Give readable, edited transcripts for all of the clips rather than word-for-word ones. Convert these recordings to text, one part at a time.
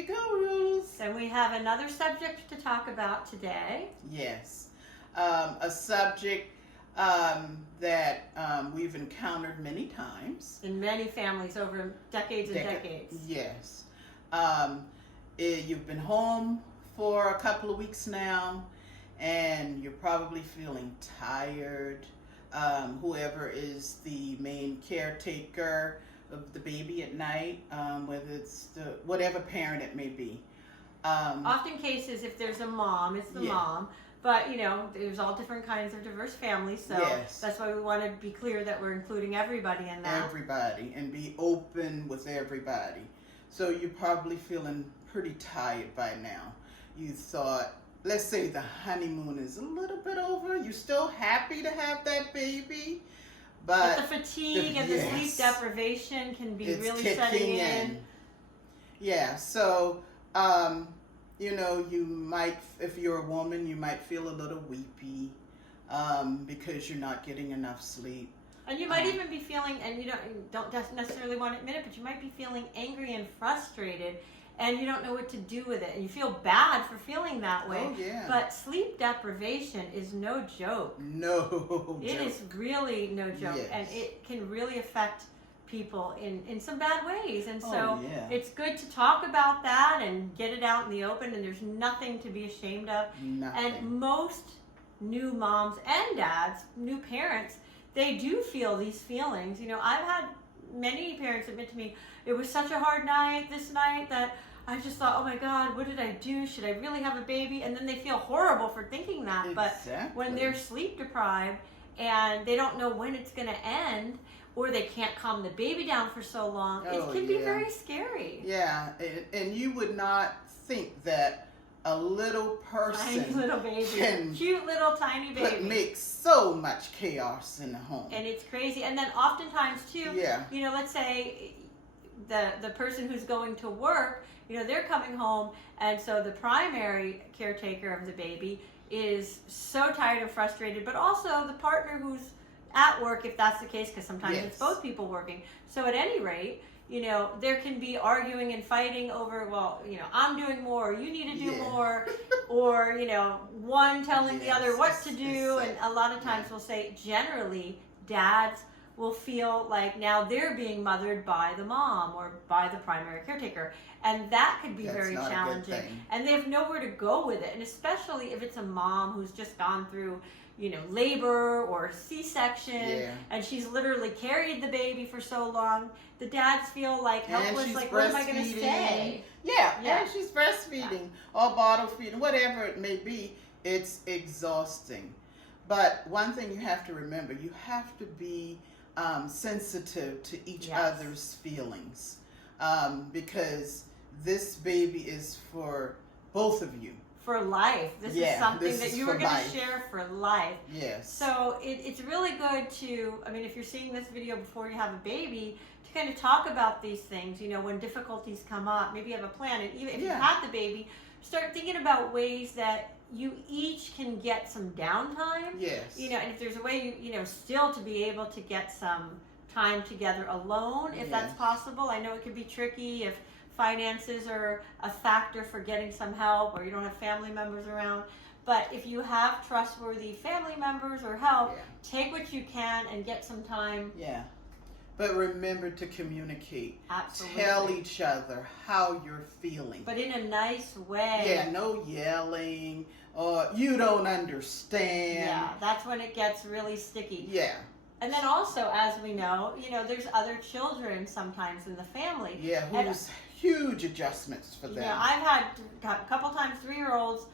baby gurus. And we have another subject to talk about today. Yes. A subject that we've encountered many times. In many families over decades and decades. Yes. You've been home for a couple of weeks now, and you're probably feeling tired. Whoever is the main caretaker of the baby at night, whether it's whatever parent it may be. Often cases, if there's a mom, it's the mom. But, there's all different kinds of diverse families, so that's why we want to be clear that we're including everybody in that. Everybody, and be open with everybody. So you're probably feeling pretty tired by now. You thought, let's say the honeymoon is a little bit over. You're still happy to have that baby. But the fatigue and the sleep deprivation can be really setting in. Yeah, so, you might, if you're a woman, you might feel a little weepy because you're not getting enough sleep. And you might even be feeling, and you don't necessarily want to admit it, but you might be feeling angry and frustrated, and you don't know what to do with it. And you feel bad for feeling that way. Oh, yeah. But sleep deprivation is no joke. No joke. It is really no joke. Yes. And it can really affect people in some bad ways. And so it's good to talk about that and get it out in the open, and there's nothing to be ashamed of. Nothing. And most new moms and dads, new parents, they do feel these feelings. I've had many parents admit to me, it was such a hard night this night that I just thought, oh my God, what did I do? Should I really have a baby? And then they feel horrible for thinking that. Exactly. But when they're sleep deprived and they don't know when it's going to end, or they can't calm the baby down for so long, it can be very scary. Yeah, and you would not think that a little person, tiny little baby, cute little tiny baby, could make so much chaos in the home. And it's crazy. And then oftentimes too, let's say the person who's going to work, they're coming home, and so the primary caretaker of the baby is so tired and frustrated, but also the partner who's at work, if that's the case, because sometimes it's both people working. So at any rate, there can be arguing and fighting over, well, I'm doing more, you need to do more, or, one telling the other what to do. And a lot of times we'll say, generally, dads will feel like now they're being mothered by the mom or by the primary caretaker. And that could be very challenging. And they have nowhere to go with it. And especially if it's a mom who's just gone through, labor or C-section, and she's literally carried the baby for so long, the dads feel like helpless, like, what am I going to say? And she's breastfeeding or bottle feeding, whatever it may be. It's exhausting. But one thing you have to remember, you have to be sensitive to each other's feelings, because this baby is for both of you. For life. This is something that you are going to share for life. Yes. So it's really good to, if you're seeing this video before you have a baby, to kind of talk about these things, when difficulties come up. Maybe you have a plan, and even if you have the baby, start thinking about ways that you each can get some downtime. Yes. And if there's a way, still to be able to get some time together alone, if that's possible. I know it can be tricky if finances are a factor for getting some help, or you don't have family members around. But if you have trustworthy family members or help, take what you can and get some time. Yeah. But remember to communicate. Absolutely. Tell each other how you're feeling. But in a nice way. Yeah, no yelling or you don't understand. Yeah, that's when it gets really sticky. Yeah. And then also, as we know, there's other children sometimes in the family. Yeah, who's huge adjustments for them. I've had a couple times 3-year-olds,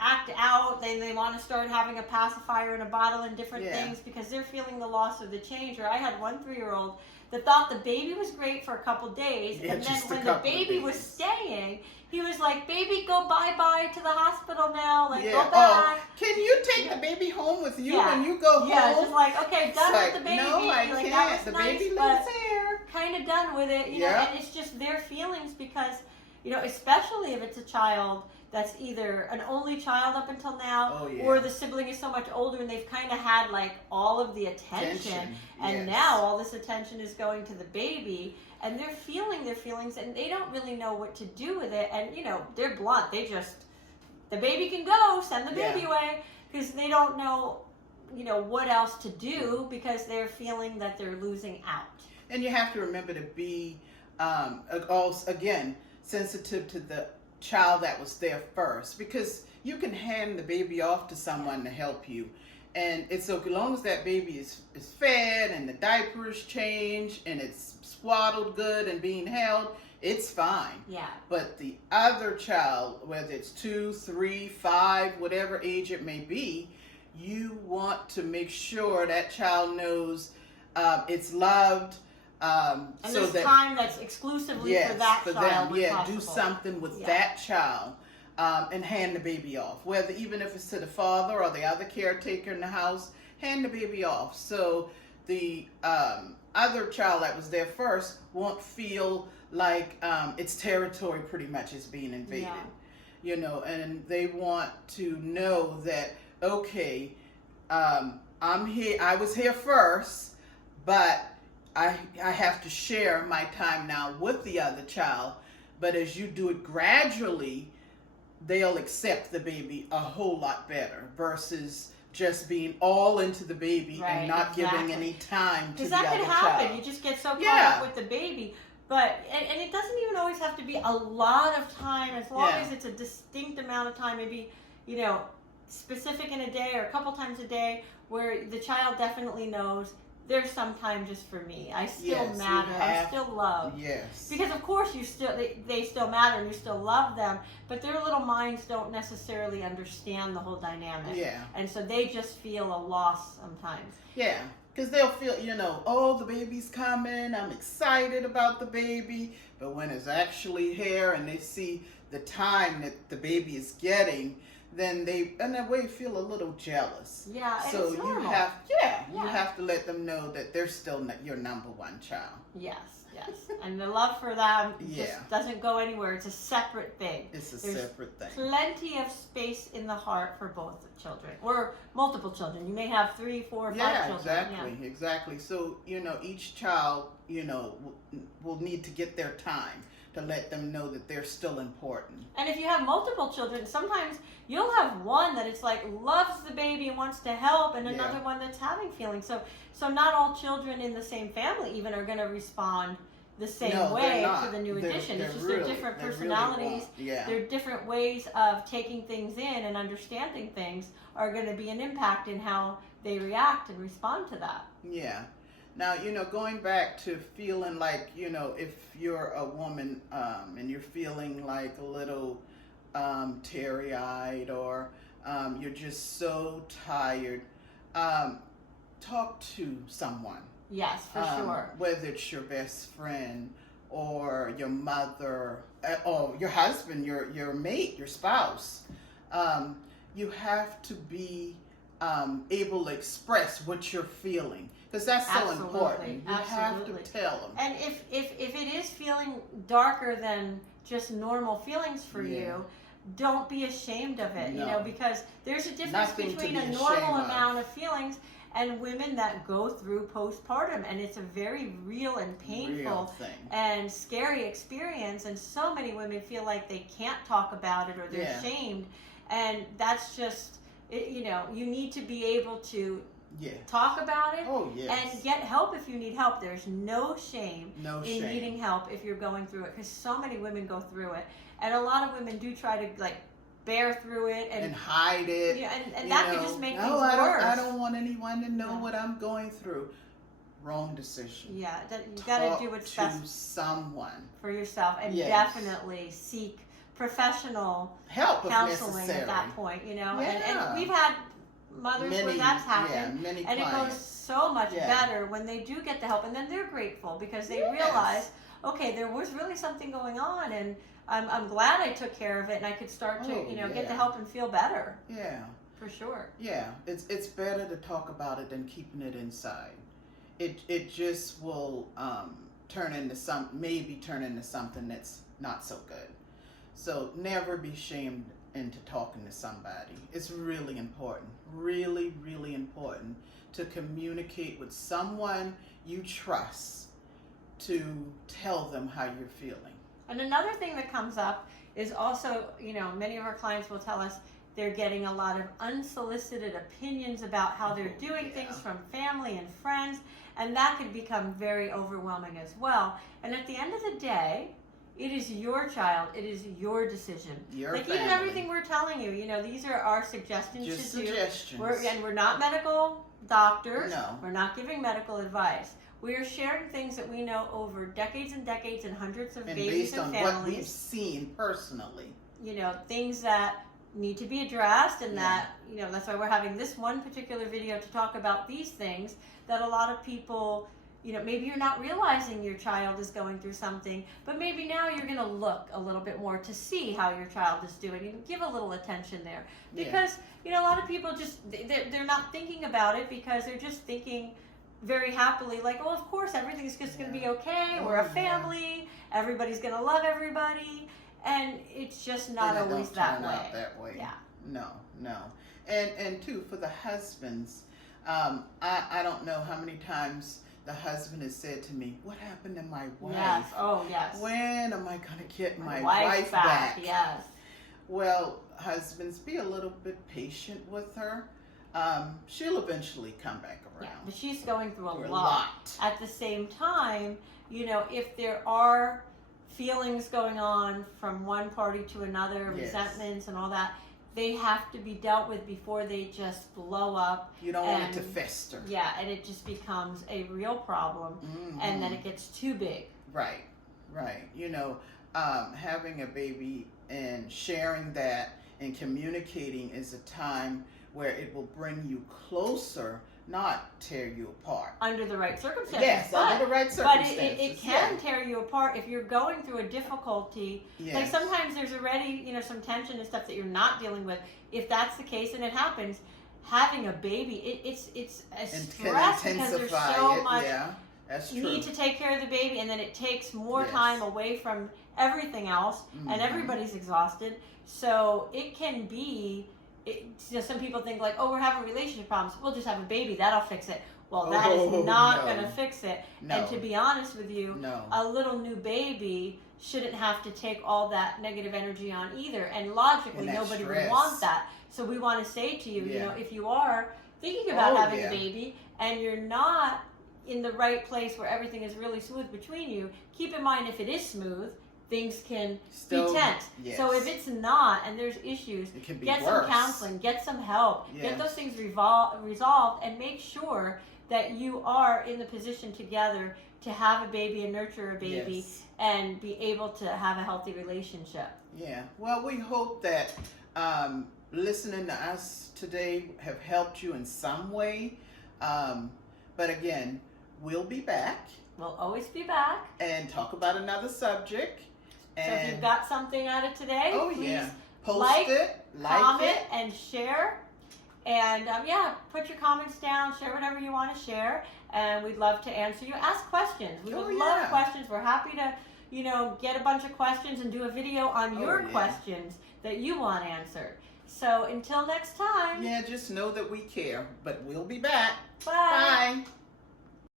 act out. They want to start having a pacifier in a bottle and different things because they're feeling the loss of the change. Or I had one 3-year-old that thought the baby was great for a couple days, and then when the baby was staying, he was like, "Baby, go bye-bye to the hospital now. Like, go back. Can you take the baby home with you when you go home?" Yeah, just like, okay, done with the baby. No, I can't. That was the nice, baby lives here. Kind of done with it, and it's just their feelings because, you know, especially if it's a child that's either an only child up until now, or the sibling is so much older and they've kind of had like all of the attention, and now all this attention is going to the baby, and they're feeling their feelings and they don't really know what to do with it. And you know, they're blunt. They just, the baby can go, send the baby away, because they don't know, you know, what else to do, because they're feeling that they're losing out. And you have to remember to be also, again, sensitive to the child that was there first, because you can hand the baby off to someone to help you, and it's so long as that baby is fed and the diaper is changed and it's swaddled good and being held, it's fine. Yeah. But the other child, whether it's 2, 3, 5, whatever age it may be, you want to make sure that child knows it's loved. And so there's time that's exclusively for that child. Do something with that child, and hand the baby off. Whether even if it's to the father or the other caretaker in the house, hand the baby off. So the other child that was there first won't feel like its territory pretty much is being invaded. You know, and they want to know that, okay, I'm here. I was here first, but I have to share my time now with the other child. But as you do it gradually, they'll accept the baby a whole lot better versus just being all into the baby and not giving any time to the other child. Because that could happen. You just get so caught up with the baby. But, and it doesn't even always have to be a lot of time, as long as it's a distinct amount of time, maybe, you know, specific in a day or a couple times a day, where the child definitely knows there's some time just for me. I still matter. I'm still loved. Yes. Because of course they still matter and you still love them, but their little minds don't necessarily understand the whole dynamic. Yeah. And so they just feel a loss sometimes. Yeah. Because they'll feel, you know, oh, the baby's coming. I'm excited about the baby. But when it's actually here and they see the time that the baby is getting, then they, in a way, feel a little jealous. Yeah, so it's normal. You have to let them know that they're still your number one child. Yes. And the love for them just doesn't go anywhere. It's a separate thing. It's a separate thing. Plenty of space in the heart for both children, or multiple children. You may have 3, 4, 5 children. Exactly. So, you know, each child, you know, will need to get their time to let them know that they're still important. And if you have multiple children, sometimes you'll have one that it's like loves the baby and wants to help, and another one that's having feelings. So not all children in the same family even are going to respond the same way to the new addition. It's just their different personalities, their different ways of taking things in and understanding things are going to be an impact in how they react and respond to that. Yeah. Now, you know, going back to feeling like, you know, if you're a woman and you're feeling like a little teary-eyed, or you're just so tired, talk to someone. Yes, for sure. Whether it's your best friend or your mother or your husband, your mate, your spouse. You have to be able to express what you're feeling, because that's so important. You have to tell them. And if it is feeling darker than just normal feelings for you, don't be ashamed of it. You know, because there's a difference between a normal amount of feelings and women that go through postpartum, and it's a very real and painful and scary experience, and so many women feel like they can't talk about it, or they're ashamed, and that's just, you know, you need to be able to talk about it and get help if you need help. There's no shame in needing help if you're going through it, because so many women go through it, and a lot of women do try to like bear through it and hide it. Yeah, and that could just make things worse. I don't want anyone to know what I'm going through. Wrong decision. Yeah, you got to do what's best to someone for yourself, and definitely seek professional help counseling at that point. You know, and we've had mothers where that's happened, and clients. It goes so much better when they do get the help, and then they're grateful because they realize, okay, there was really something going on, and I'm glad I took care of it, and I could start to, get the help and feel better. Yeah. For sure. Yeah, it's better to talk about it than keeping it inside. It just will turn into something that's not so good. So never be shamed into talking to somebody. It's really important, really, really important to communicate with someone you trust, to tell them how you're feeling. And another thing that comes up is also, many of our clients will tell us they're getting a lot of unsolicited opinions about how they're doing things from family and friends, and that could become very overwhelming as well. And at the end of the day, it is your child. It is your decision. Your like family. Even everything we're telling you, these are our suggestions Just to do. suggestions. We're not medical doctors. No. We're not giving medical advice. We are sharing things that we know over decades and decades and hundreds of babies and families. Based on what we've seen personally. Things that need to be addressed, and that, that's why we're having this one particular video to talk about these things that a lot of people, maybe you're not realizing your child is going through something, but maybe now you're going to look a little bit more to see how your child is doing and give a little attention there. Because, a lot of people just, they're not thinking about it because they're just thinking very happily, like, oh, of course, everything's just going to be okay. We're a family. Everybody's going to love everybody. And it's just not always that way. Out that way. Yeah. No. And too, for the husbands, I don't know how many times the husband has said to me, "What happened to my wife? Yes. Oh, yes. When am I going to get my wife back?" Yes. Well, husbands, be a little bit patient with her. She'll eventually come back around. Yeah, but she's going through a lot. At the same time, if there are feelings going on from one party to another, resentments and all that, they have to be dealt with before they just blow up. You don't want it to fester. Yeah, and it just becomes a real problem, and then it gets too big. Right. Having a baby and sharing that and communicating is a time where it will bring you closer, not tear you apart. Under the right circumstances. Yes, under the right circumstances. But it can tear you apart if you're going through a difficulty. Yes. Like sometimes there's already, some tension and stuff that you're not dealing with. If that's the case and it happens, having a baby, it's a stress because there's so much. Yeah, that's true. You need to take care of the baby, and then it takes more time away from everything else, and everybody's exhausted. So it can be... some people think like, oh, we're having relationship problems. We'll just have a baby. That'll fix it. Well, that is not going to fix it. No. And to be honest with you, a little new baby shouldn't have to take all that negative energy on either. And logically, nobody would want that. So we want to say to you, if you are thinking about having a baby and you're not in the right place where everything is really smooth between you, keep in mind if it is smooth, things can be tense. Yes. So if it's not and there's issues, get some counseling, get some help, get those things resolved, and make sure that you are in the position together to have a baby and nurture a baby and be able to have a healthy relationship. Yeah. Well, we hope that listening to us today have helped you in some way. But again, we'll be back. We'll always be back. And talk about another subject. So if you've got something out of today, please post it, comment, and share. And put your comments down, share whatever you want to share, and we'd love to answer you. Ask questions. We would love questions. We're happy to, get a bunch of questions and do a video on your questions that you want answered. So until next time. Yeah, just know that we care, but we'll be back. Bye. Bye.